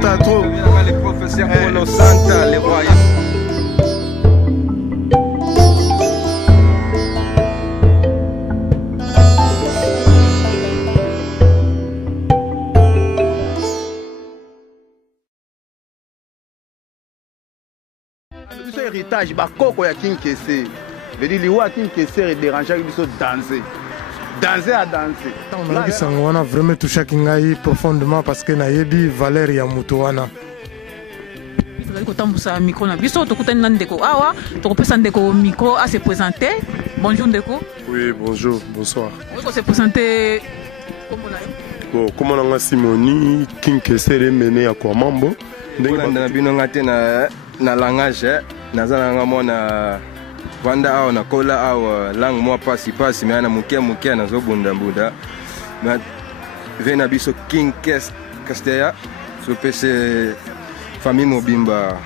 T'as trop. Les professeurs Polo Santa, les royaux. Ce héritage, bakoko ya Kinkese. Veut dire liwa Kinkese dérangeait biso danser. Danser à danser. Tangi sangwana vraiment touché kingai profondément parce que nayebi valeur ya muto wana. Tozali kotambusa micro na biso tokutani na ndeko awa tokopesa ndeko micro à se présenter. Bonjour ndeko. Oui, bonjour, bonsoir. On va se présenter comment là. Bon, comment on a Simoni Kinkese mené à Kwamambo. Ndenge bino ngate na langage nazana ngamona vanda awa na kola awa langue moi pasi mais na mukia na zobunda bunda na vena biso King Kestea so pese famille mobimba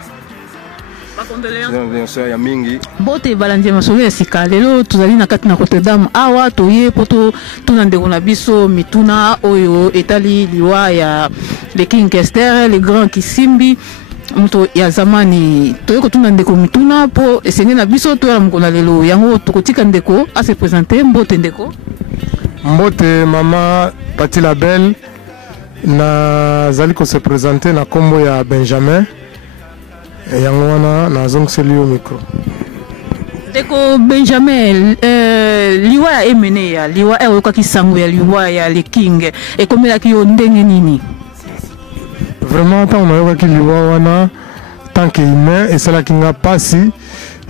condoléances ya mingi bote balandia masolo ya sika lelo tozali na kati na Rotterdam awa toye poto tuna ndeko na biso mituna oyo etali liwa ya le King Kester le grand Kisimbi muto ya zamani toye kotuna ndeko mituna po esenge na biso to ya mukona lelo yango tokotika ndeko a se présenter mbote ndeko mbote mama Pati la Belle na zali ko se présenter na kombo ya Benjamin yango wana na zongseli au micro ndeko Benjamin liwa ya emene ya liwa eyoka kisango ya liwa ya le King ekomelaki yo ndenge nini. Vraiment, tant on a eu liwa tant que humain et c'est là qu'il n'a pas si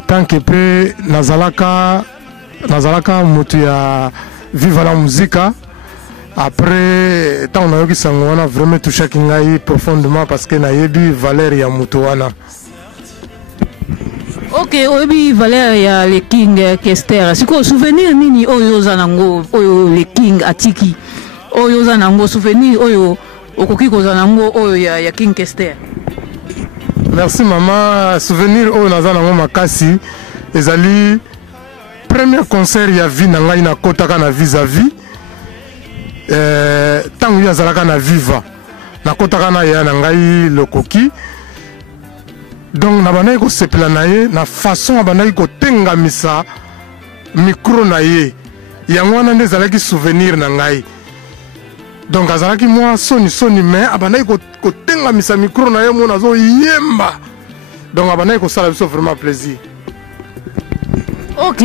tant que peu nazalaka mutu ya viva la musique après tant on a eu sangwana vraiment touché kingai profondément parce que na yebi valeur ya mutu wana. Ok, oyebi valeur ya le King Kester siko souvenir nini oyo zanango oyo le King atiki oyo zanango souvenir oyo okoki kozanango oyo ya King Kester. Merci maman, souvenir oyo nazanango makasi ezali premier concert ya vie na ngai na kotaka na vis-à-vis tango ya zalaka na viva na kotaka na ya na ngai lokoki donc na banai ko sepela na ye na façon banai ko tengamisa micro na ye yango wana nde ezalaki souvenir na ngai. Donc azalaki moi soni mais abanai ko tengamisa micro na ye mona zo yemba donc abanai ko sala biso vraiment plaisir. Ok,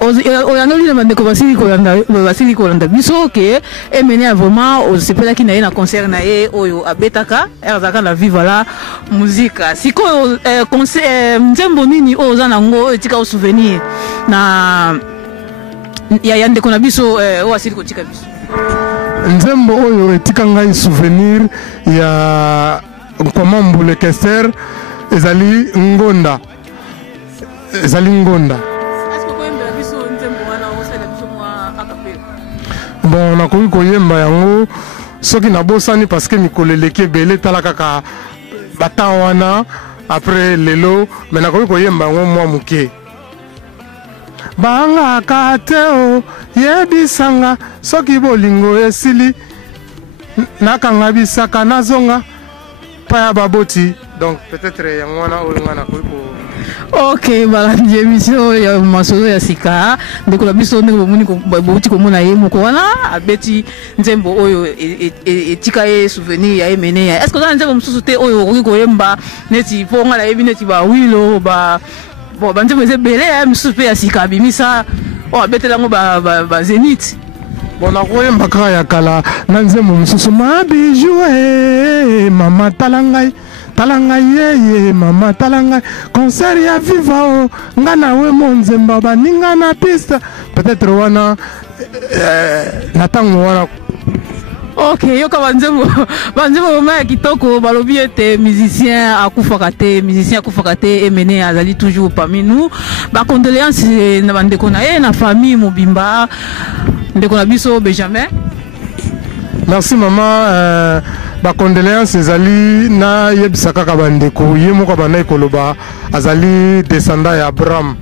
oyanoli na bandeko basili kolanda biso ke emene vraiment osepelaki na ye na concert na ye oyo abetaka erzaka na viva la muzika sikoyo nzembo nini oyo oza nango etika osouvenir na ya ndeko na biso oyo asili kotika biso. Nzembo oyo etika ngai souvenir ya Kwamambo le Kester ezali ngonda. Bon nakoki koyemba yango soki nabosani parce que mikolo eleki ebele tala kaka bata wana après lelo mais nakoki koyemba yango mwa moke. Bangaka te o yebisanga soki bolingo esili nakanga bisaka nazonga paya baboti donc peut-être yango wana oyo nga nakoki ko. Ok, balandi émission ya masolo ya sika ndeko na biso ndeko bomuni bouti komona ye moko wana abeti nzembo oyo etika ye souvenir ya emene ya est-ce que za nzembo mususu te oyo okoki koyemba neti ponga na yebi neti ba wilo ba bon banzembo ezebele ya mususu pe ya sika abimisa o abetelango ba Zénith. Bon nakoyemba kaka ya kala na nzembo mususu mabijou mama talangai ye mama talangai concert ya viva o ngana we monzemba baninga na piste peut-être wana natango wana. Ok, yoka banzembo mama ya kitoko balobi ete musicien akufaka te emene azali toujours parmi nous. Ba condoléances na bandeko na ye na famille mobimba ndeko na biso Benjamin. Merci maman. Ba condoléances ezali na yebisaka ka bandeko ye moko bana ekoloba azali descendant ya Abraham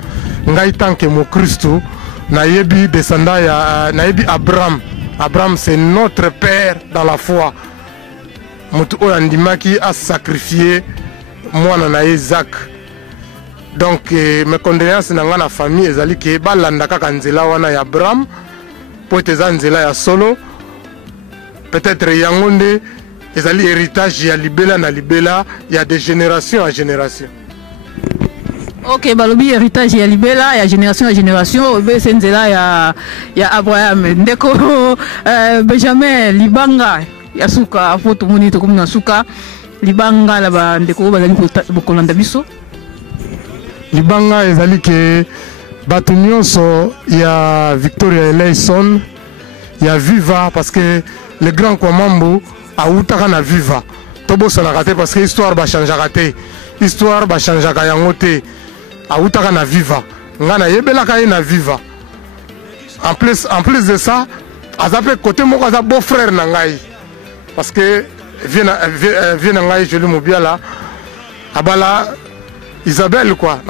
ngai tanke mo Kristo na yebi descendant ya na yebi Abraham c'est notre père dans la foi moto oyo andimaki asacrifie mwana na ye Zak. Donc mes condoléances na nga na famille ezali ke balanda kaka nzela wana ya Abraham po ete eza nzela ya solo. Peut-être yango nde ezali héritage ya libela na libela ya de génération à génération. Ok, balobi héritage ya libela ya génération à génération obese nzela ya Abraham ndeko Benjamin libanga ya suka foto moni to komuna suka libanga la ba ndeko bazali bokolanda biso. Libanga ezali ke bato nyonso ya Victoria Eleison ya Viva parce que le grand Kwamambo autaka na Viva tobosanaka te parce que histoire bachangeaka te, histoire bachangeaka yango te, autaka na Viva nga nayebelaka ye na Viva. En plus de ça aza pe côté moko aza beau frère na ngai parce que vie na ngai Jolie Mobiala abala Isabelle quoi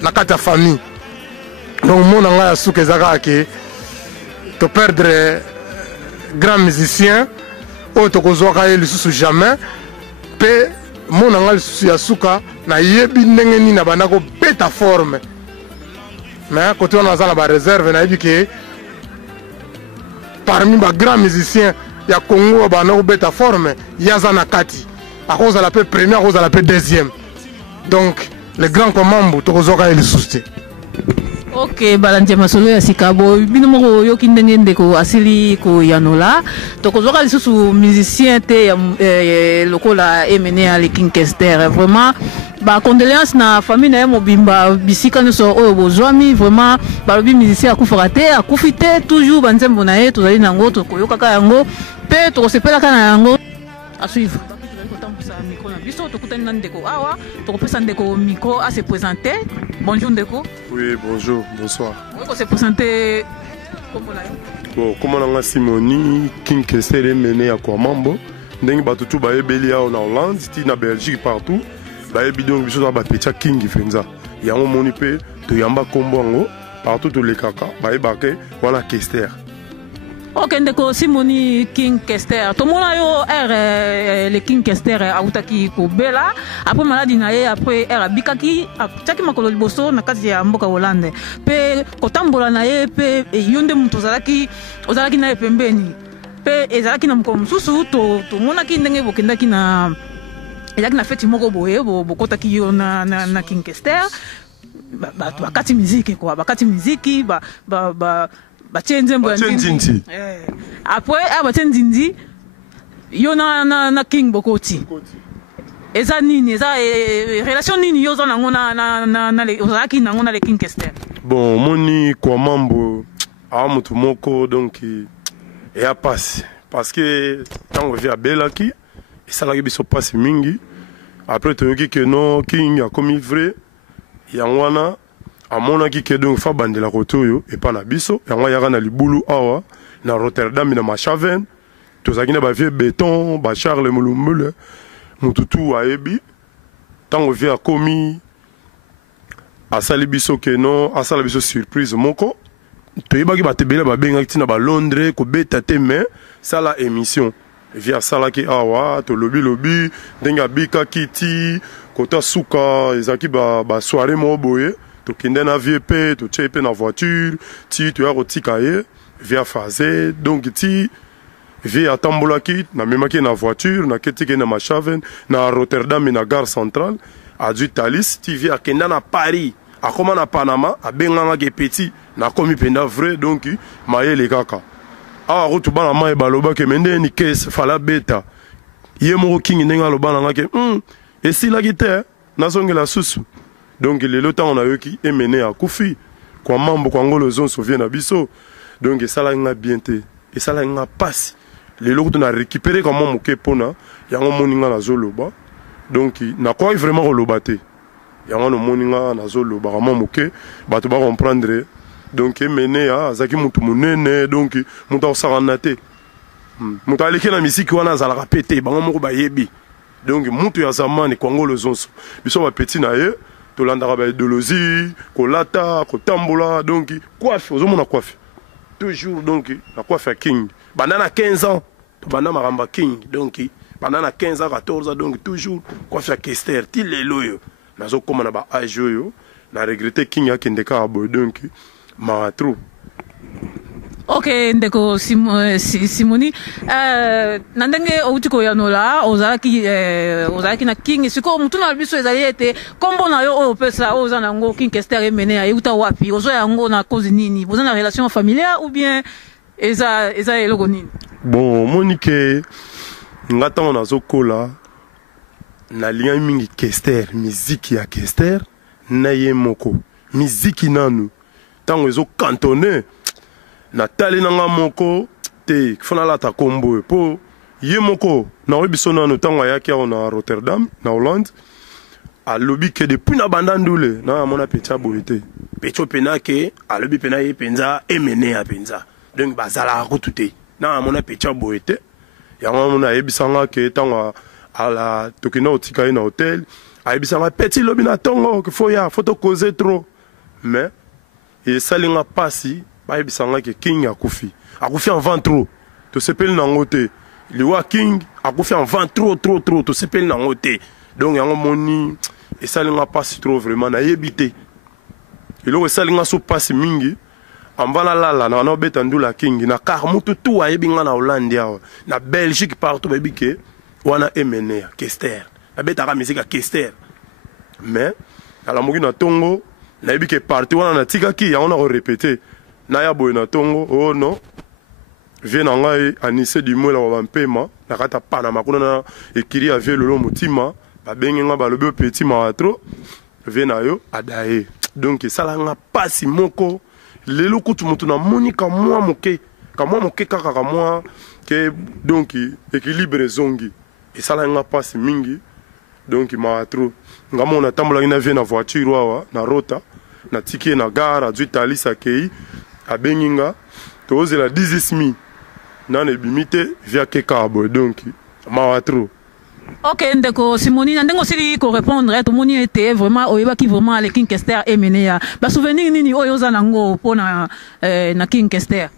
na kati ya famille. Donc mona ngai asuka ezaka ke to perdre grand musicien oyo tokozwaka ye lisusu jamais mpe mona ngai lisusu ya suka nayebi ndenge nini abanda kobeta forme mais kote wana aza na bareserve nayebi ke parmi bagrand musicien ya Congo abanda kobeta forme ye aza na kati akozala mpe premier akozala mpe deuxième. Donc le grand Kwamambo tokozwaka ye lisusu te. Ok, balanje masolo ya sikabo bino moko yoki ndenge ndeko asili ko yanola tokozwaka lisusu musicien te lokola emene ya le King Kester. Vraiment ba condoléances na famille na mobimba bisika nyonso oyo bozwami. Vraiment balobi musicien akufaka te akufi te, toujours banzembo na ye tozali nango tokoyokaka yango mpe tokosepelaka na yango à suivre. Micro na biso tokutani na ndeko awa tokopesa ndeko micro à se présenter. Bonjour ndeko. Oui, bonjour, bonsoir. Oui, se présenter comment là? Bon, comment on a Simoni King Kester mené à Kwamambo. Ndenge bato tu ba ebeli en Hollande, ti na Belgique partout. Ba ebi donc biso ba petit King Fenza. Ya on moni pe to yamba kombongo partout to le kaka ba ebake wana Kester. Ok, ndeko Simoni King Kester. Tomona yo le King Kester autaki ko bela après maladie na ye après abikaki ataki makolo liboso na kati ya mboka Hollande. Pe kotambola na ye pe yonde mutu ozalaki na ye pembeni. Pe ezalaki na mokolo mosusu tomonaki ndenge bokendaki na ezalaki na feti moko boye bokotaki yo na King Kester. Bakati muziki quoi, bakati muziki batie nzembo ya nzinzi après batie nzinzi yo na King bokoti eza nini eza relation nini yo za nango na ozalaki nango na le King Kester? Bon moni Kwamambo a mutu moko donc ya passe parce que tango via belaki esalaki biso passe mingi après toyoki ke no King akomi vrai yango wana amonaki ke donc fa bandela kotoyo epa na biso yango yaka na libulu awa na Rotterdam na Machaven tozaki na ba vieux béton ba Charles Mulumbule mututu ayebi tango via akomi asali biso ke non asala biso surprise moko toyebaki batebele babengaki tina ba Londres kobeta te mais sala émission via salaki awa to lobi ndenge abikaki ti kota suka ezaki ba soirée mo boye tokende na vie pe totie pe na voiture ti toya kotika ye via phase donc ti via atambolaki na memaki na voiture na ketike na Machaven na Rotterdam na gare centrale adu Thalys ti via kenda na Paris akoma na Panama abenganga ke petit na komi penda vrai donc mayele kaka awa kotubana mai baloba ke mende ni case fala beta ye moko King ndenge alobana ngake esilaki te nazongela susu. Donc le temps on a eu qui est mené à Koufi, Kwamambo Kwangolo zone souvient à Bisso. Donc ça là on a bien été et ça là on a passé. Les lots on a récupéré comme mon kepona, y a un moninga na zoloba. Donc na quoi vraiment lobate. Y a un moninga na zoloba vraiment moké, bah tu vas comprendre. Donc mené à zaki mutu munene donc muta saranate. Muta aleki na misiki wana za la répéter, bah mon ba yebi. Donc mutu ya zamani Kwangolo zone. Biso ba petit na ye. Tolandaka ba idéologie, kolata, kotambola, donc coiffe, ozomona coiffe. Toujours donc la coiffe à King. Bandana 15 ans, banda maramba king donc pendant na 15 ans 14 ans donc toujours quoi faire Kester ti lelo yo nazo koma na ba âge yo na regretter king akende ka boy donc ma trop. Ok, ndeko Simoni na ndenge outi koyanola ozalaki na king siko mutu na biso ezali ete kombo na yo oyo pesa oza nango king Kester emene ya euta wapi ozo yango na cause nini boza na relation familiale ou bien eza eloko nini? Bon monike ngata na zokola na lien mingi Kester miziki ya Kester na ye moko miziki nanu tango ezo cantonné na tali nanga moko te fona lata kombo po ye moko na obiso nanu tango ayaki na Rotterdam na Hollande alobi ke depuis na banda ndule na mona pecha boyete pecho penake alobi pena ye penza emene ya penza donc bazala ko tuté na mona pecha boyete yango mona yebisanga ke tango ala tokina otika na hotel ayebisanga petit lobi na tongo ke faut causer trop mais et salinga pasi bayebisanga ke king akufi en trop to sepeli nango te liwa king akufi en vent trop to sepeli nango te donc yango moni et salinga pasi trop vraiment na yebite ilo salinga so pasi mingi ambala lala na no beta ndula king na car mutu tu ayebinga na Hollande na Belgique partout babike wana emene Kester na beta ka musique Kester mais ala mogi na tongo na yebike partout wana na tikaki yango na ko répéter na ya boy na tongo oh non vient ngai anise du mola wa mpema na kata pana makuna na ekiri ya vie lolo mutima ba benga ba lobi petit maatro vient na yo adaye donc sala nga pasi moko lelo kutu mutu na monika moi moke kaka ka moi que donc équilibre zongi et sala nga pasi mingi donc maatro ngamo na tambola na vient na voiture wa na rota na ticket na gare du Italie sakei abenginga toze la 10000 nan ebimite via kekabo donc mawatro. Ok ndeko Simoni na ndengo sili ko répondre to moni était vraiment oyeba ki vraiment le king Kester emene ya ba souvenir nini oyo za nango pona na king Kester.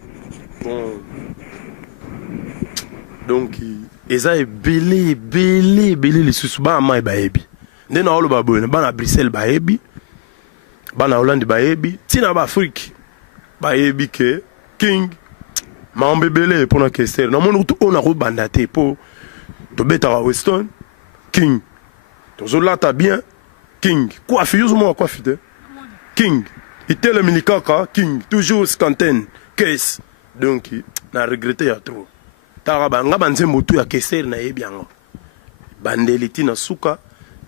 Bon donc eza belé les susuba mai baebi ndena olo babona bana Bruxelles baebi bana Hollande baebi tina ba Afrique baebi ke king maambebele pour na Kester na moni tout on a rebandate pour to beta Weston king to zolata bien king quoi fuse moi quoi fite king itele minikaka king toujours scanten case donc na regretter ya trop tara nga banzembo tu ya Kester na yebi yango bandeliti na suka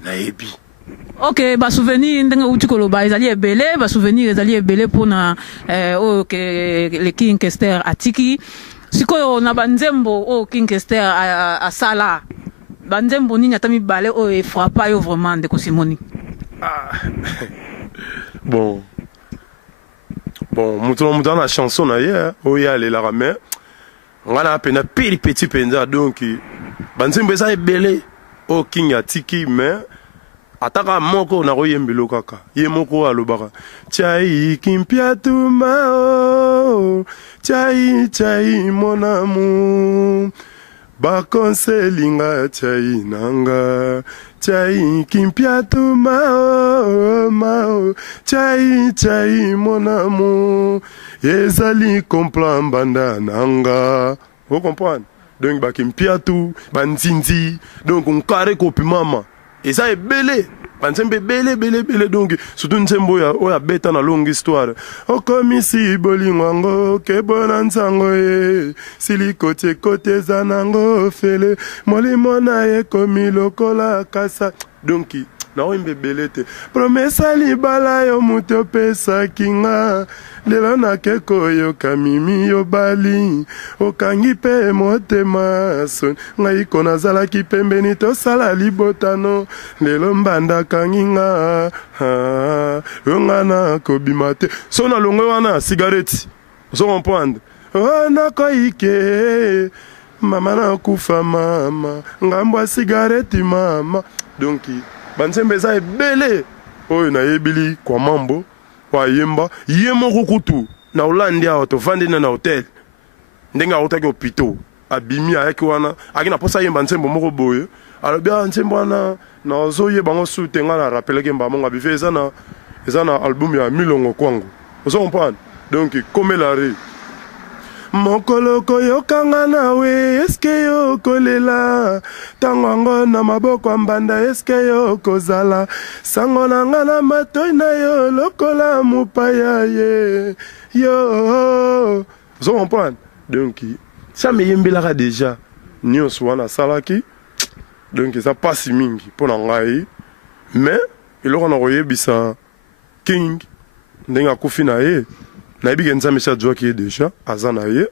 na yebi. Ok, ba souvenir ndenge uti koloba ezali ebele ba souvenir ezali ebele pona o ke le king Kester atiki sikoyo na banzembo o king Kester asala banzembo nini atami bale o e frappa yo vraiment ndeko Simoni. Bon mutu na chanson na ye o ya le la mais ngana pena petit penza donc banzembo eza ebele o king atiki mais ataka moko na koyembelo kaka ye moko alobaka chai kimpiatu mao chai mon amour ba konselinga chai nanga chai kimpiatu mao chai mon amour ezali kompla banda nanga vous comprenez donc ba kimpiatu banzinzi donc on carré kopi mama et ça est belé banzembe belé donc surtout nzembo ya oya beta na longue histoire o komisi bolingwango ke bonanzango e sili kote zanango fele molimo na ye komi lokola kasa donc na oyembe belete promesa libala yo muto pesa kinga lelo na keko yo kamimi yo bali okangi pe motema son ngai kona zala ki pembeni to sala libotano lelo mbanda kanginga ngana kobimate sona longo wana cigarette so comprendre na koike mama na kufa mama ngambwa cigarette mama donc banzembe za ebele oyo na yebili kwa mambo wa yemba yemo kukutu na Hollande ya to vande na hotel ndenga otaki opito abimi ayaki wana aki na posa yemba nsembo moko boye alobi nsembo wana nazoyeba ngo su te nga na rappelaki mbamongo abive eza na album ya milongo kwangu ozo comprendre donc komelare mokolo koyokanga nawe eske yo kolela ntango yango na maboko ya mbanda eske yo kozala sango na nga na matoi na yo lokola mopaya ye yo ozo comprendre donc ça meyembelaka déjà nyonso wana asalaki donc eza pasi mingi mpo na ngai mais eloko na koyebisa king ndenge akufi na ye nayebi ke nzambe esi azwaki ye déjà aza na ye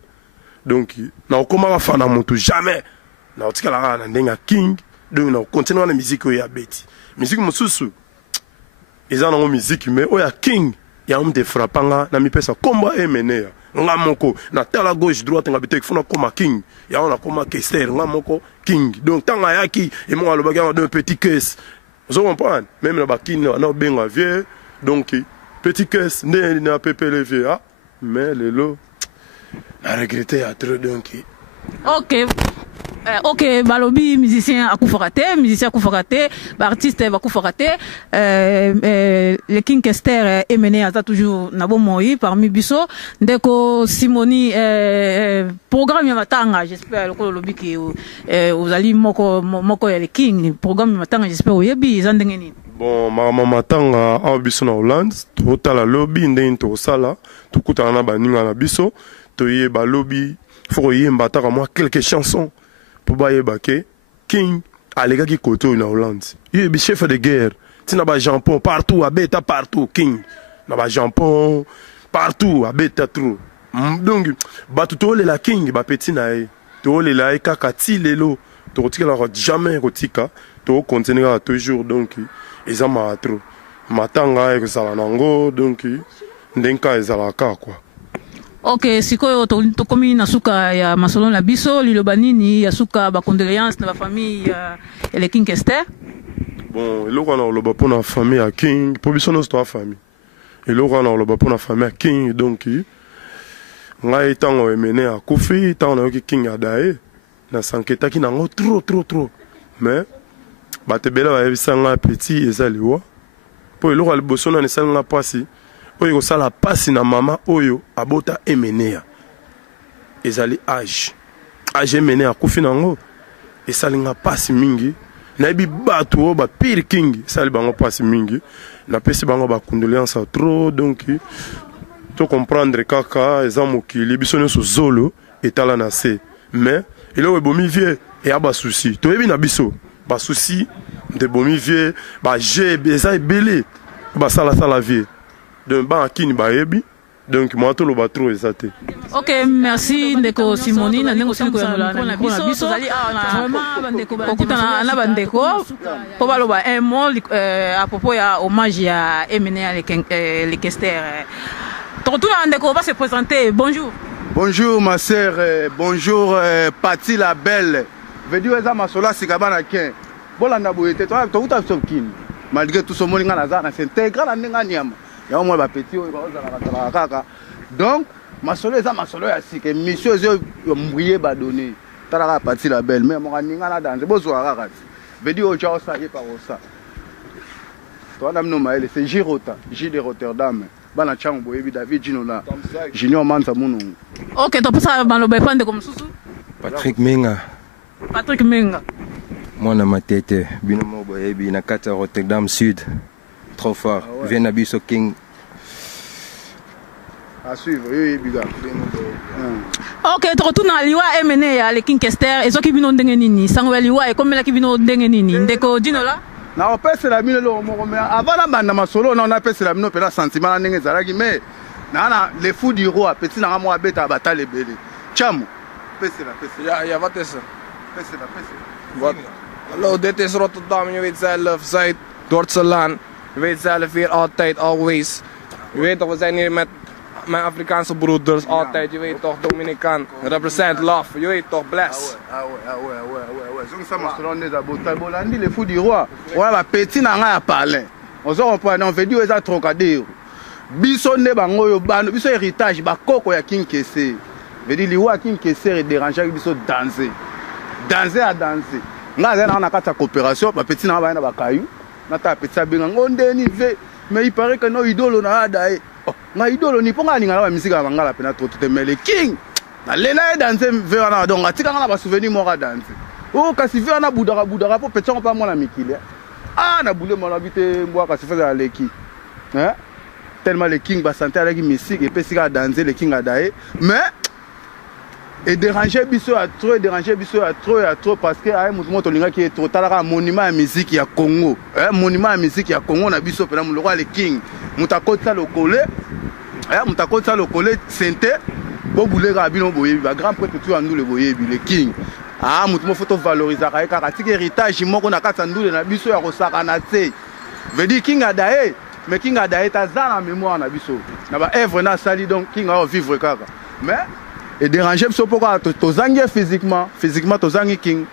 donc nakokomaka fa na motu jamais nakotikalaka na ndenge ya king donc nakokontinue wana miziki oyo ya beti miziki mosusu eza nango miziki mais oyo ya king yango moto efrapanga na mipesa komba emeneya nga moko na tala gauche droite nga biteki funa koma king yango nakoma kester nga moko king donc ntango ayaki emongo alobaki yango don petit caisse ozo comprendre même na bakini na obenga vieux donc petit caisse nde na pepele vieux ah mais lelo na regrette ya trop donc ok balobi musicien akufaka te musicien akufaka te baartiste bakufaka te le king Kester emene aza toujours na bomoi parmi biso ndeko Simoni programme ya matanga j'espère lokolo lobi ki ozali moko ya le king programme ya matanga j'espère oyebi eza ndenge nini bon mama matanga awa biso na Hollande totala lobi ndenge tosala tokutana na baninga na biso toyeba lobi faut koyemba ataka mwa quelques chansons pour bayeba ke king alekaki kote oyo na Hollande yebi chef de guerre tina bajampon partout abeta partout king na bajampon partout abeta trop donc bato toolela king bapeti na ye toolela ye kaka ti lelo tokotikelaka jamais kotika tokokontinue kaka toujours donc eza maa trop matanga ekozala nango donc ndenge ka ezalaka quoi. Ok, sikoyo tokomi na suka ya masolo na biso liloba nini ya suka ba condoléances na ba famille ya le king Kester. Bon, eloko na loba pour na famille ya king, pour biso no sto famille. Eloko na loba pour na famille ya king donc ngai tango emene akufi tango na yoki king adae na sanketaki nango trop mais batebela ba yebisanga petit ezaliwa po eloko liboso na nesalinga pasi oyo kosala pasi na mama oyo abota emenea ezali age emene akufi nango esalinga pasi mingi nayebi bato oyo bapire king esali bango pasi mingi napesi bango bacondoléance trop donc to comprendre kaka eza mokili biso nyonso zolo etala na se mais eloko ebomi vie eya basusi toyebi na biso basusi nde bomi vie baje eza ebele basalasala vie donc bakini bayebi donc moi to loba trop ezate. Ok, merci ndeko Simoni na ndeko sili koyanola na biso zali vraiment bandeko bakutana na bandeko po baloba un mot à propos ya hommage ya emene ya le Kester. Tortuna ndeko va se présenter. Bonjour. Bonjour ma sœur, bonjour Pati la belle. Veut dire eza masola sikabana ken. Bolanda boyete to uta sokini. Malgré tout ce monde nga na s'intègre na ndenge nyama. Ya moi ba petit oyo bazala kaka. Donc masolo eza masolo ya sike mission zo mbrier ba donner. Tala Pati la belle mais mo ninga na danse bozo kaka. Veut dire ocha osa ye par osa. To na mno maele c'est Girota, J de Rotterdam. Bana chango boyebi David Ginola. Junior Manza Munungu. Ok, to pasa maloba pande comme susu. Patrick Menga. Patrick Menga. Mwana matete bino mo boyebi na kata Rotterdam Sud. Trop fort. Ah ouais. Viens na biso king. À suivre, biga. Ok, tokotuna liwa emene ya le king Kester ezoki bino ndenge nini? Sango liwa ekomela ki bino ndenge nini? Ndeko Ginola? Na opese la mine lo moko mais avant la bande masolo na opese la mine pela sentiment na ndenge zalaki mais na les fous du roi petit na mo abeta batale belé. Chamo. Pese la. Ja, wat is er? Pese. Wat? Hallo, dit is Rotterdam, je weet zelf, Zuid-Dordtselaan. Je weet zelf hier altijd, always. Je weet toch, we zijn hier met mijn Afrikaanse broeders, altijd, je weet toch, Dominican. Represent love, je weet toch, bless. Ah ouais. Zong ça masolo ndeza botalbolandi les fous du roi. Voilà ba petit na nga ya parler. On se reprend, on veut dire ça trocadéro. Biso ne bango yo bano, biso héritage ba koko ya King Kese. veut dire liwa king kesser déranger biso danser à danser nga za na kata coopération ba petit na ba na ba kayu na ta petit benga ngonde ni ve mais il paraît que no idolo na ada nga idolo ni ponga ninga ba musique ba ngala pena trop mais le king na lela danser ve na donc atika na ba souvenir mo ga danser oh kasi ve na budara po petit on pas moi na mikile ah na boule mo na bité mboa kasi faza leki hein tellement le king va sentir avec musique et puis si à danser le king a daé mais et déranger biso à trop parce que ay mutumo to linga qui est trop tala monument à musique ya Congo monument à musique ya Congo na biso pena muloko le king mutakota le collé sente bo bulega bino boye ba grand prêtre tout andu le boye le king ah mutumo photo valoriser ka katiki héritage moko na katandule na biso ya kosaka na te veut dire king a daé mais king a daé ta za na mémoire na biso na ba œuvre na sali donc king a vivre kaka mais et déranger biso pourquoi tozangi physiquement tozangi king.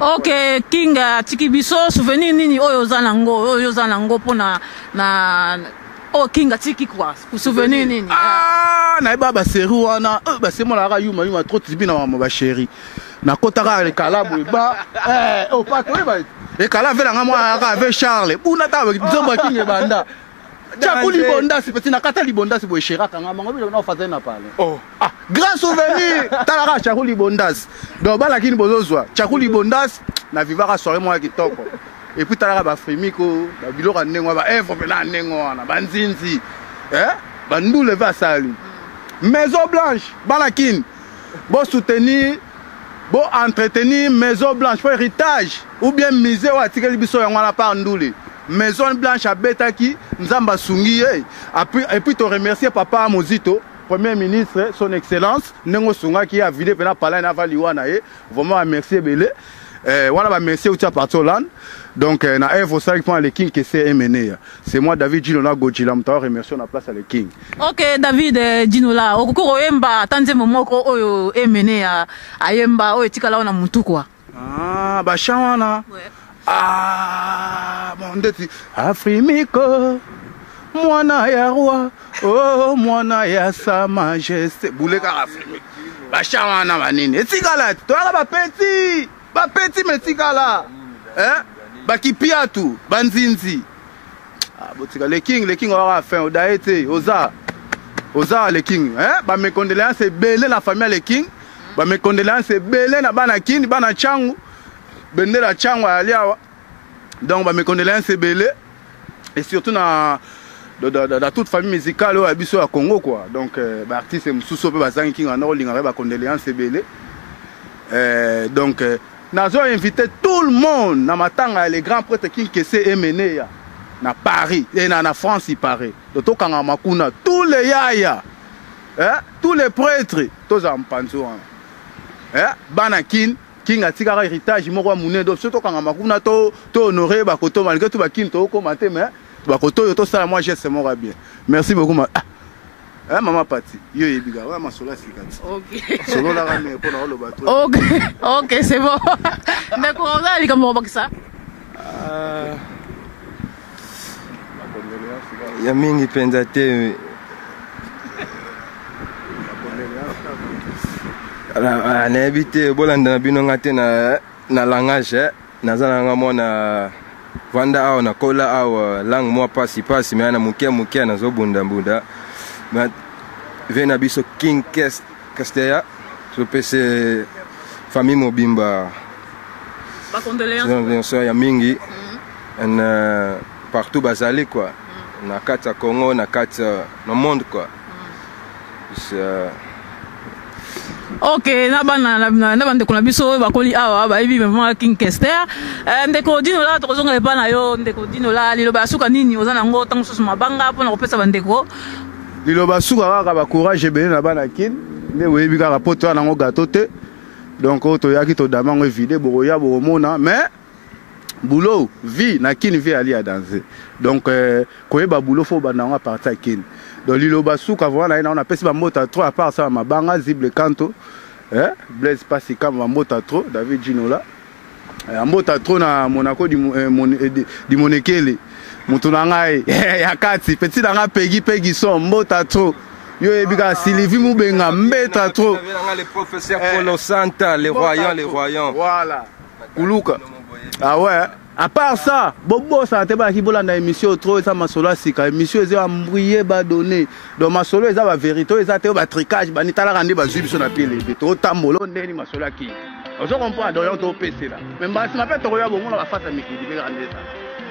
Ok, king tiki biso souvenir nini oyo zanango pona na oh king tiki quoi souvenir nini ah na ba série wana ba c'est moi la yuma trop tibi na ma chérie na kotaka le kalabu ba oh pas toi ba e kala vela nga moi avec Charles una ta zomba king banda Chakuli Bondas petit na kata libondas bo chéra kanga mango bi na fazer na pale oh ah grand souvenir talaka Chakuli Bondas donc bala kini bozozwa Chakuli Bondas na vivaka soirée moi kitoko et puis talaka ba frimiko ba biloko ndengwa ba œuvre pena ndengwa na banzinzi ba ndule va sali Maison Blanche bala kini bo soutenir bo entretenir Maison Blanche pour héritage ou bien musée ou atikeli biso yango na par ndule Maison Blanche à Betaki, Nzamba Sungi, et puis te remercier Papa Mozito, Premier ministre, son excellence, Nengo Sunga qui a vidé pendant Palais Navaliwana, vraiment remercier Belé, voilà, remercier aussi à Partoland, donc na Evo 5 points les King qui s'est mené. C'est moi David Ginola Godjila, je remercie la place à les King. Ok David Ginola, okoko yemba tanze momoko oyo emene ya ayemba oyo tikala na mutu kwa. Ah, ba shawana. Ah, mon Dieu, Afrimiko, mwana ya roi, oh, mwana ya sa majesté. Bouleka Afrimiko. Bachawana manini. Etikala, toi ba petit mais tikala. Bakipiatu, banzinzi. Ah, botika le king aura fait odaete, oza le king, ba mes condoléances belé la famille le king. Ba mes condoléances belé na bana king, bana changu. Bendela Changwa aliawa donc mes condoléances belé et surtout dans toute famille musicale au abisso à Congo quoi donc artiste mususu pe bazangi kinga na olinga ba condoléances belé donc nazo invité tout le monde na matanga les grands prêtres qui kese emene ya na Paris et na France il paraît to kanga makuna tous les yaya tous les prêtres tous en panzo banakin King a tigara héritage moko mune do surtout quand makuna to honorer ba koto malgré tout ba king to commenter mais ba koto to ça moi geste moko bien merci beaucoup maman Pati yo yebiga wa masola sikati OK solo la rame pour na lo bato OK c'est bon mais ko za li kamo bakisa ya mingi penza te nayebi te bolanda na bino nga te na langage naza nanga mwana vanda awa nakola awa langue mwa pasi me na muke nazobundabunda ve na biso king Kesteya sopese famille mobimba ya mingi partout bazali quoi na kati ya Congo na kati na monde quoi Ok, na ndeko na biso bakoli awa bayibi vraiment king Kesteya ndeko Dinola tokozonga epa na yo ndeko Dinola liloba suka nini oza nango tango susu mabanga pona kopesa bandeko liloba suka kaka ba courage ebele na bana kin nde oyebi kaka po to nango gato te donc oyo toyaki todamango evide bokoya bokomona mais boulot vie na kin vie ali à danser donc koyeba boulot fo banda ngo partir à kin donc liloba suka voilà on a pesi ba mota trop à part ça mabanga zible kanto Blaise Passi comme ba mota trop David Ginola mota trop na Monaco di Monekele mutu na ngai ya kati petit na nga pegi son mota trop Yo ebika Sylvie Moubenga mbeta trop. Les professeurs Polo Santa, les voyants. Voilà. Kuluka. Ah ouais. À part ça, Bobo ça te ba ki bolanda émission trop ça masolo sika émission eza embrouillé ba donné. Donc masolo eza ba vérité, eza te ba tricage, ba nitala rande ba zubi so na pied les to tambolo ndeni masolo ki. On se comprend donc on PC là. Même ba si m'appelle to ya bongo na ba face mikidi be rande ça.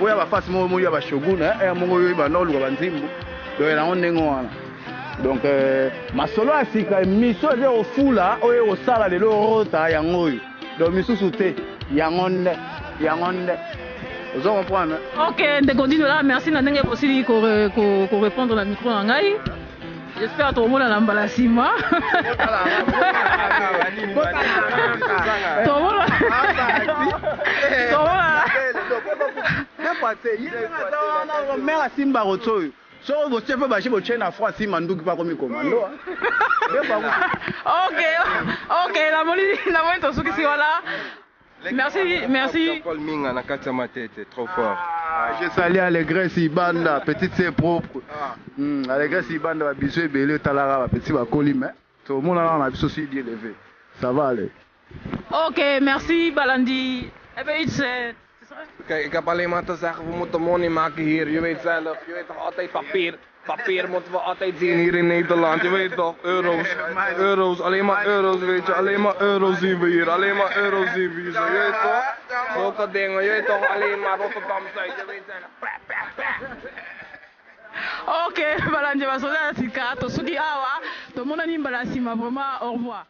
Oya ba face mo ya ba shogun eh mo yo ba no lu ba nzimbu. Donc là on nengo wana. Donc masolo sika émission eza au fou là, oyo au sala de l'orota yango. Donc misusu te yangonde. Vous comprenez? Ok, de continuer là, merci Nandenge possible qu'on répondre au micro Nangai. J'espère que tout le monde a l'emballassima. Ok, la voilà. Merci. Paul Minga na kati ya matete, trop fort. Je salue Allégresse Ibanda, petite c'est propre. Allégresse Ibanda ba biso ebele talara ba petit ba kolime. Tout le monde là on a biso aussi bien levé. Ça va aller. Ok, merci Balandi. Kijk, ik heb alleen maar te zeggen, we moeten money maken hier. Je weet zelf, je weet toch altijd papier. Papier moeten we altijd zien hier in Nederland. Je weet toch, euro's, alleen maar euro's, weet je. Alleen maar euro's zien we hier, alleen maar euro's zien we hier. Je weet toch, zulke dingen, je weet toch, alleen maar Rotterdam-Zuid, je weet zelf. Ok, Balandi, Basola, Sika, Tosugi Awa, tout le monde a dit Balasima, vraiment, au revoir.